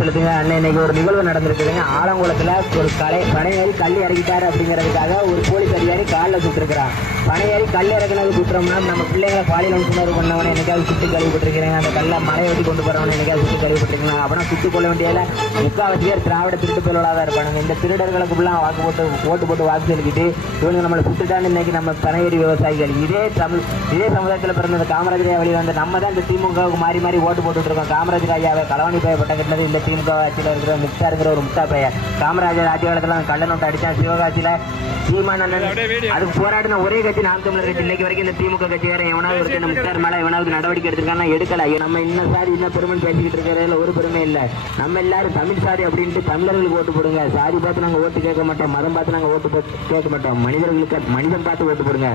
செலுத்துங்க. அண்ணன் இன்னைக்கு ஒரு நிகழ்வு நடந்திருக்குதுங்க. ஆலங்குளத்துல ஒரு பனையேறி கல் இறக்கிட்டாரு அப்படிங்கிறதுக்காக ஒரு போலீஸ் அதிகாரி காலில் சுட்டிருக்கிறான். பனையேறி கல் இறக்குனது குற்றம்னா நம்ம பிள்ளைங்களை பாலியல் வன்புணர்வு பண்ணவனை என்னைக்காவது சுட்டு கழிவுபட்டிருக்கிறேன். அந்த கல்லை மலை வெட்டி கொண்டு போறவனை என்னைக்காவது சுட்டு கழிவுபட்டிருக்கலாம். அப்படின்னா சுட்டுக் கொள்ள வேண்டியதில் முக்காவாசி பேர் திராவிட திருட்டு தொழிலாக தான் இருப்பானுங்க. இந்த திருடர்களுக்குலாம் ஓட்டு போட்டு வாக்கு செலுத்திட்டு இவனுக்கு நம்மளை சுட்டுட்டான்னு இன்னைக்கு நம்ம பனையேறி விவசாயிகள் இதே சமுதாயத்தில் பிறந்த காமராஜர் வழியில் வந்து நம்ம தான் இந்த திமுகவுக்கு மாறி மாறி ஓட்டு போட்டுட்டு இருக்கோம். காமராஜர் ஐயாவை களவாணி பட்டம் கட்டினது இந்த திமுக ஆட்சியில் இருக்கிற முக்தாருங்கிற ஒரு முக்தா பையன். காமராஜர் ஆட்சி காலத்தில் கள்ள நோட்டு அடித்தான். சிவகாசியில் சீமான் அண்ணன் அதுக்கு போராடின ஒரே கட்சி நாம் தமிழர் கட்சி. இன்னைக்கு வரைக்கும் இந்த திமுக கட்சி வேற எவனாவது இருக்கு இந்த முக்தார் மேல எவனாவது நடவடிக்கை எடுத்திருக்காங்கன்னா எடுக்கல. நம்ம இன்னும் சாரி இன்னும் பெருமை பேசிக்கிட்டு இருக்கிறதுல ஒரு பெருமை இல்லை. நம்ம எல்லாரும் தமிழ் சாரி அப்படின்ட்டு தமிழர்களுக்கு ஓட்டு போடுங்க. சாரி பார்த்து நாங்கள் ஓட்டு கேட்க மாட்டோம். மதம் பார்த்து நாங்கள் ஓட்டு கேட்க மாட்டோம். மனிதன் பார்த்து ஓட்டு போடுங்க.